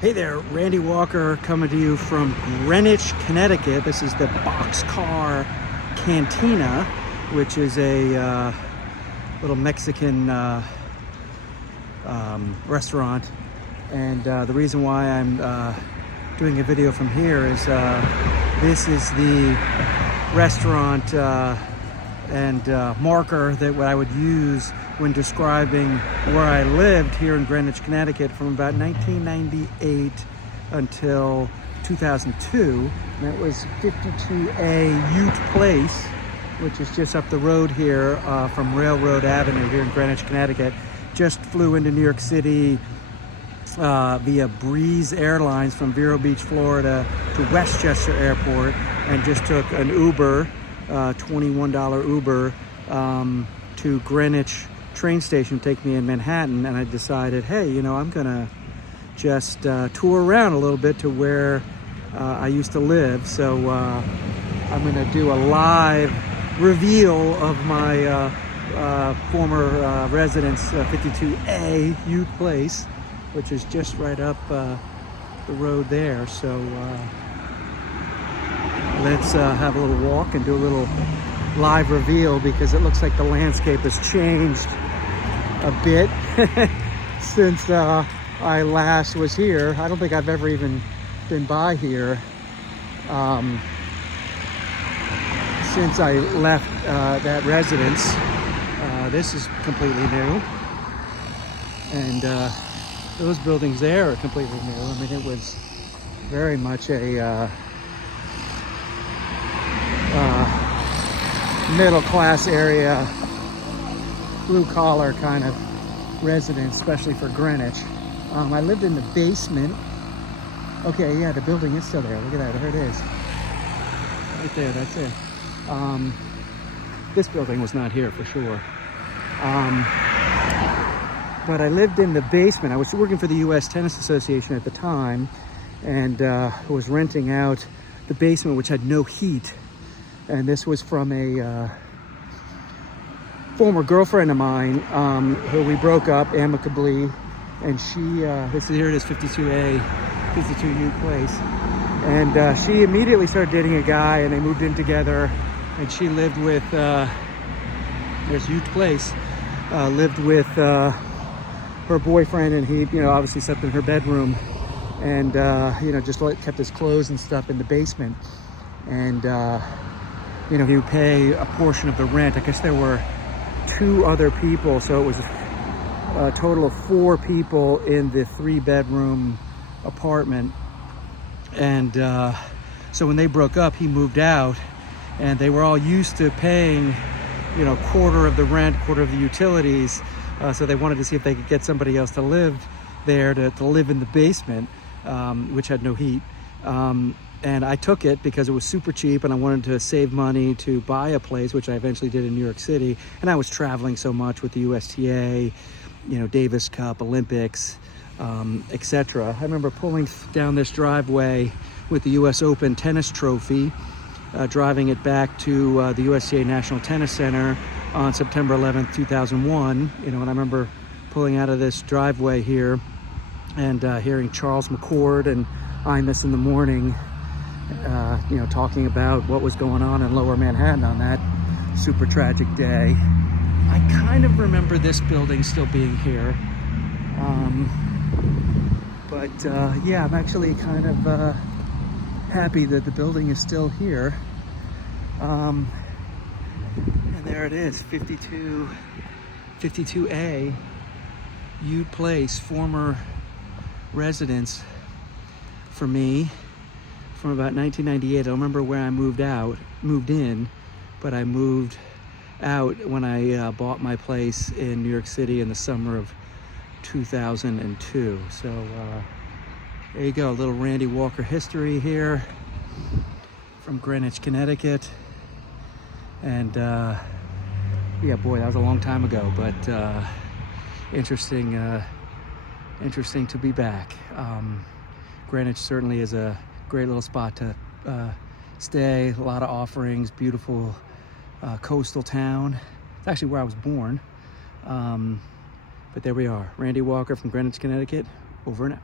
Hey there, Randy Walker coming to you from Greenwich, Connecticut. This is the Boxcar Cantina, which is a little Mexican restaurant. And the reason why I'm doing a video from here is this is the restaurant and marker that what I would use when describing where I lived here in Greenwich, Connecticut from about 1998 until 2002. And that was 52A Ute Place, which is just up the road here from Railroad Avenue here in Greenwich, Connecticut. Just flew into New York City via Breeze Airlines from Vero Beach, Florida to Westchester Airport, and just took an Uber, $21 Uber to Greenwich train station, take me in Manhattan. And I decided, hey, you know, I'm gonna just tour around a little bit to where I used to live. So I'm gonna do a live reveal of my former residence, 52A Ute Place, which is just right up the road there. So let's have a little walk and do a little live reveal, because it looks like the landscape has changed a bit since I last was here. I don't think I've ever even been by here since I left that residence. This is completely new, and those buildings there are completely new. I mean, it was very much a middle class area, blue collar kind of residence, especially for Greenwich. I lived in the basement. Okay, yeah, the building is still there. Look at that, there it is. Right there, that's it. This building was not here for sure. But I lived in the basement. I was working for the U.S. Tennis Association at the time, and was renting out the basement, which had no heat. And this was from a former girlfriend of mine who we broke up amicably. And she, here it is, 52A, 52 Ute Place. And she immediately started dating a guy, and they moved in together. And she lived with, there's Ute Place, lived with her boyfriend, and he, you know, obviously slept in her bedroom, and you know, just kept his clothes and stuff in the basement. And you know, he would pay a portion of the rent. I guess there were 2 other people, so it was a total of 4 people in the 3-bedroom apartment. And so when they broke up, he moved out, and they were all used to paying, you know, quarter of the rent, quarter of the utilities. So they wanted to see if they could get somebody else to live there, to live in the basement, which had no heat. And I took it because it was super cheap, and I wanted to save money to buy a place, which I eventually did in New York City. And I was traveling so much with the USTA, you know, Davis Cup, Olympics, etc. I remember pulling down this driveway with the US Open tennis trophy, driving it back to the USTA National Tennis Center on September 11th, 2001. You know, and I remember pulling out of this driveway here and hearing Charles McCord and Imus in the morning, you know, talking about what was going on in Lower Manhattan on that super tragic day. I kind of remember this building still being here. But yeah, I'm actually kind of happy that the building is still here. And there it is, 52A Ute Place, former residence for me from about 1998. I don't remember where I moved in, but I moved out when I bought my place in New York City in the summer of 2002. So there you go, a little Randy Walker history here from Greenwich, Connecticut. And yeah, boy, that was a long time ago, but interesting to be back. Greenwich certainly is a great little spot to stay. A lot of offerings, beautiful coastal town. It's actually where I was born. But there we are. Randy Walker from Greenwich, Connecticut, over and out.